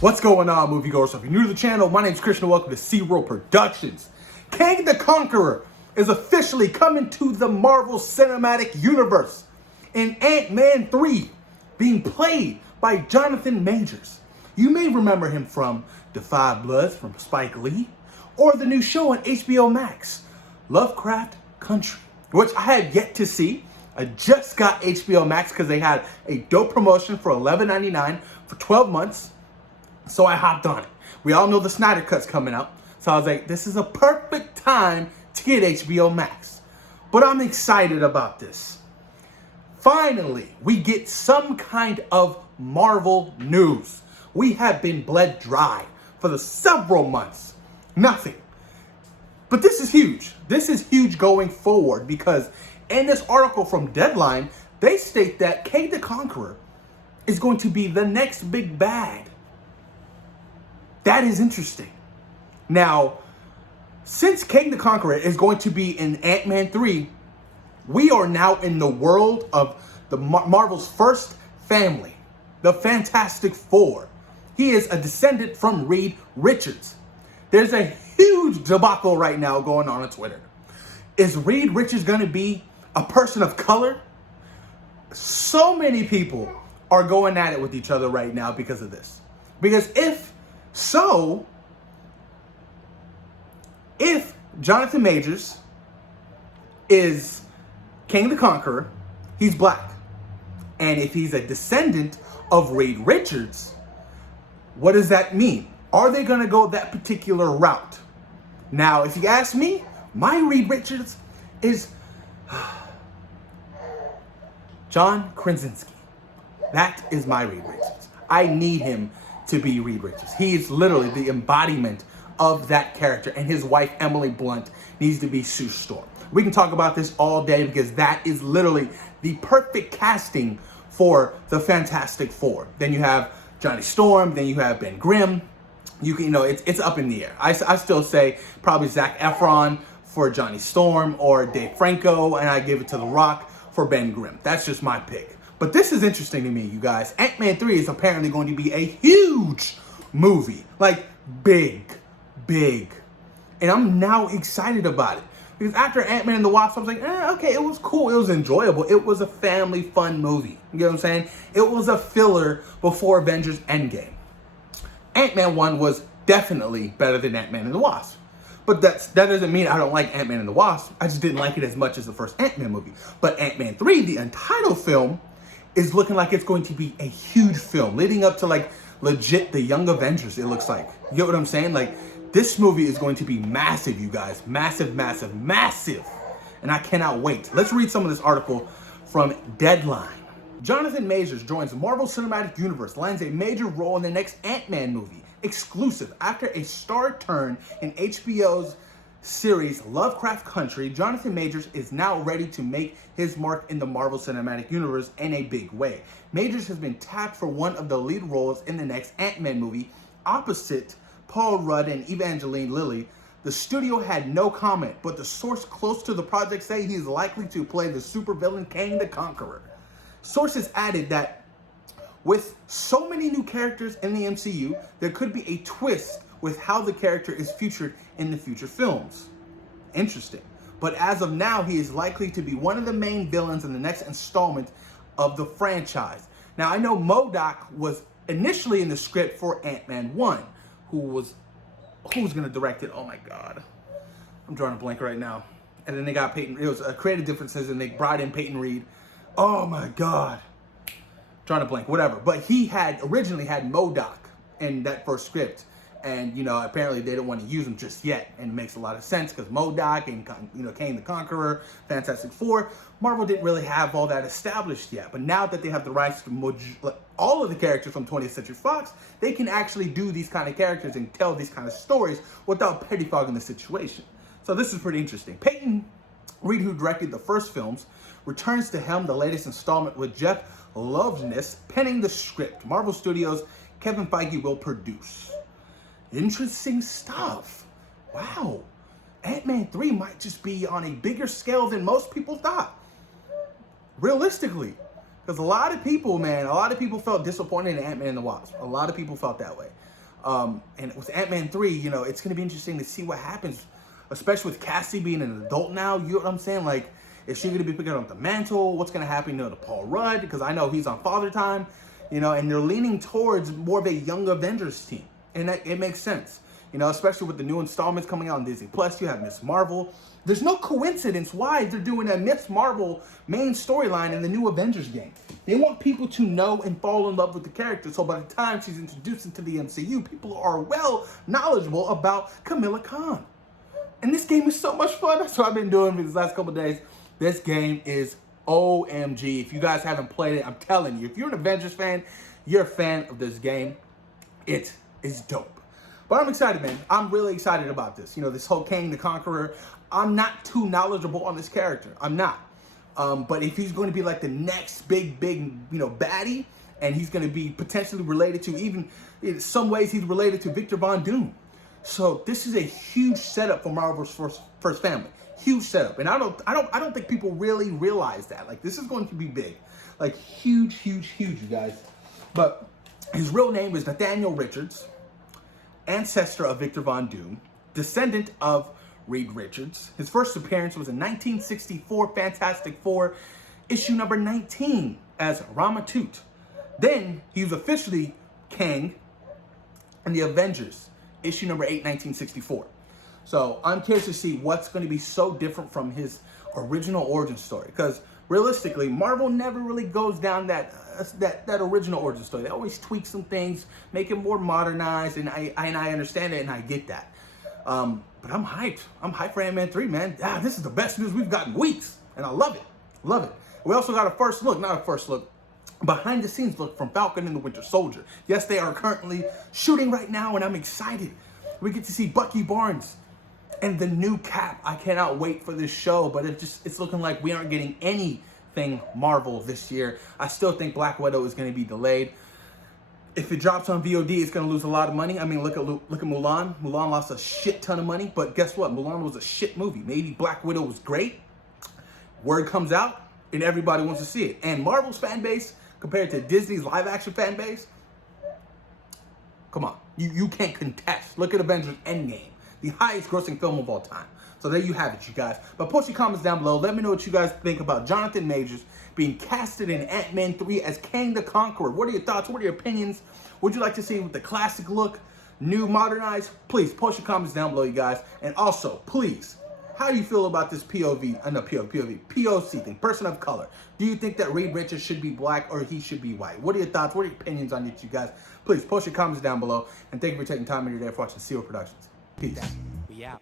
What's going on, moviegoers? If you're new to the channel, my name is Christian. Welcome to SeaWorld Productions. Kang the Conqueror is officially coming to the Marvel Cinematic Universe in Ant-Man 3, being played by Jonathan Majors. You may remember him from The Five Bloods from Spike Lee, or the new show on HBO Max, Lovecraft Country, which I have yet to see. I just got HBO Max because they had a dope promotion for $11.99 for 12 months. So I hopped on it. We all know the Snyder Cut's coming out. So I was like, this is a perfect time to get HBO Max. But I'm excited about this. Finally, we get some kind of Marvel news. We have been bled dry for the several months. Nothing. But this is huge. This is huge going forward because in this article from Deadline, they state that Kang the Conqueror is going to be the next big bad. That is interesting. Now, since Kang the Conqueror is going to be in Ant-Man 3, we are now in the world of the Marvel's first family, the Fantastic Four. He is a descendant from Reed Richards. There's a huge debacle right now going on Twitter. Is Reed Richards going to be a person of color? So many people are going at it with each other right now because of this. Because if Jonathan Majors is Kang the Conqueror, he's black. And if he's a descendant of Reed Richards, what does that mean? Are they going to go that particular route? Now, if you ask me, my Reed Richards is John Krasinski. That is my Reed Richards. I need him to be Reed Richards. He is literally the embodiment of that character, and his wife Emily Blunt needs to be Sue Storm. We can talk about this all day because that is literally the perfect casting for the Fantastic Four. Then you have Johnny Storm, then you have Ben Grimm. It's up in the air. I still say probably Zac Efron for Johnny Storm or Dave Franco, and I give it to The Rock for Ben Grimm. That's just my pick. But this is interesting to me, you guys. Ant-Man 3 is apparently going to be a huge movie. Like, big. And I'm now excited about it. Because after Ant-Man and the Wasp, I was like, okay, it was cool. It was enjoyable. It was a family fun movie. You know what I'm saying? It was a filler before Avengers Endgame. Ant-Man 1 was definitely better than Ant-Man and the Wasp. But that doesn't mean I don't like Ant-Man and the Wasp. I just didn't like it as much as the first Ant-Man movie. But Ant-Man 3, the entitled film, is looking like it's going to be a huge film, leading up to like legit the Young Avengers, it looks like. You know what I'm saying? Like, this movie is going to be massive, you guys. Massive. And I cannot wait. Let's read some of this article from Deadline. Jonathan Majors joins Marvel Cinematic Universe, lands a major role in the next Ant-Man movie. Exclusive. After a star turn in HBO's series Lovecraft Country, Jonathan Majors is now ready to make his mark in the Marvel Cinematic Universe in a big way. Majors has been tapped for one of the lead roles in the next Ant-Man movie, opposite Paul Rudd and Evangeline Lilly. The studio had no comment, but the source close to the project say he is likely to play the supervillain Kang the Conqueror. Sources added that with so many new characters in the MCU, there could be a twist with how the character is featured in the future films. Interesting. But as of now, he is likely to be one of the main villains in the next installment of the franchise. Now, I know MODOK was initially in the script for Ant-Man 1. Who's going to direct it? Oh my God. I'm drawing a blank right now. And then they got Peyton. It was creative differences, and they brought in Peyton Reed. Oh my God. Drawing a blank, whatever. But he had originally had MODOK in that first script. And, apparently they didn't want to use him just yet. And it makes a lot of sense because MODOK and, Kang the Conqueror, Fantastic Four, Marvel didn't really have all that established yet. But now that they have the rights to all of the characters from 20th Century Fox, they can actually do these kind of characters and tell these kind of stories without pettifogging the situation. So this is pretty interesting. Peyton Reed, who directed the first films, returns to helm the latest installment with Jeff Loveness penning the script. Marvel Studios' Kevin Feige will produce. Interesting stuff. Wow. Ant-Man 3 might just be on a bigger scale than most people thought. Realistically. Because a lot of people felt disappointed in Ant-Man and the Wasp. A lot of people felt that way. And with Ant-Man 3, you know, it's going to be interesting to see what happens, especially with Cassie being an adult now. You know what I'm saying? Like, is she going to be picking up the mantle? What's going to happen, you know, to Paul Rudd? Because I know he's on Father Time, you know, and they're leaning towards more of a young Avengers team. And it makes sense, you know, especially with the new installments coming out on Disney Plus. You have Miss Marvel. There's no coincidence why they're doing a Miss Marvel main storyline in the new Avengers game. They want people to know and fall in love with the character. So by the time she's introduced into the MCU, people are well knowledgeable about Kamala Khan. And this game is so much fun. That's what I've been doing for these last couple of days. This game is OMG. If you guys haven't played it, I'm telling you, if you're an Avengers fan, you're a fan of this game. It is dope. But I'm excited, man. I'm really excited about this. You know, this whole Kang the Conqueror. I'm not too knowledgeable on this character. I'm not. But if he's going to be like the next big, you know, baddie, and he's going to be potentially related to, even in some ways, he's related to Victor Von Doom. So this is a huge setup for Marvel's first family. Huge setup, and I don't think people really realize that. Like, this is going to be big, like huge, you guys. But his real name is Nathaniel Richards, ancestor of Victor Von Doom, descendant of Reed Richards. His first appearance was in 1964 Fantastic Four, issue number 19 as Ramatut. Then he was officially Kang in the Avengers, issue number 8, 1964. So I'm curious to see what's going to be so different from his original origin story. Because realistically, Marvel never really goes down that original origin story. They always tweak some things, make it more modernized, and I understand it and I get that. But I'm hyped. I'm hyped for Ant-Man 3, man. This is the best news we've gotten in weeks, and I love it. Love it. We also got behind the scenes look from Falcon and the Winter Soldier. Yes, they are currently shooting right now, and I'm excited. We get to see Bucky Barnes and the new Cap. I cannot wait for this show, but it's looking like we aren't getting anything Marvel this year. I still think Black Widow is going to be delayed. If it drops on VOD, it's going to lose a lot of money. I mean, look at Mulan. Mulan lost a shit ton of money, but guess what? Mulan was a shit movie. Maybe Black Widow was great. Word comes out, and everybody wants to see it. And Marvel's fan base compared to Disney's live-action fan base, come on. You can't contest. Look at Avengers Endgame, the highest grossing film of all time. So there you have it, you guys. But post your comments down below. Let me know what you guys think about Jonathan Majors being casted in Ant-Man 3 as Kang the Conqueror. What are your thoughts? What are your opinions? Would you like to see him with the classic look, new, modernized? Please post your comments down below, you guys. And also, please, how do you feel about this POC thing, person of color? Do you think that Reed Richards should be black or he should be white? What are your thoughts? What are your opinions on it, you guys? Please post your comments down below. And thank you for taking time in your day for watching CEO Productions. Peace. We out.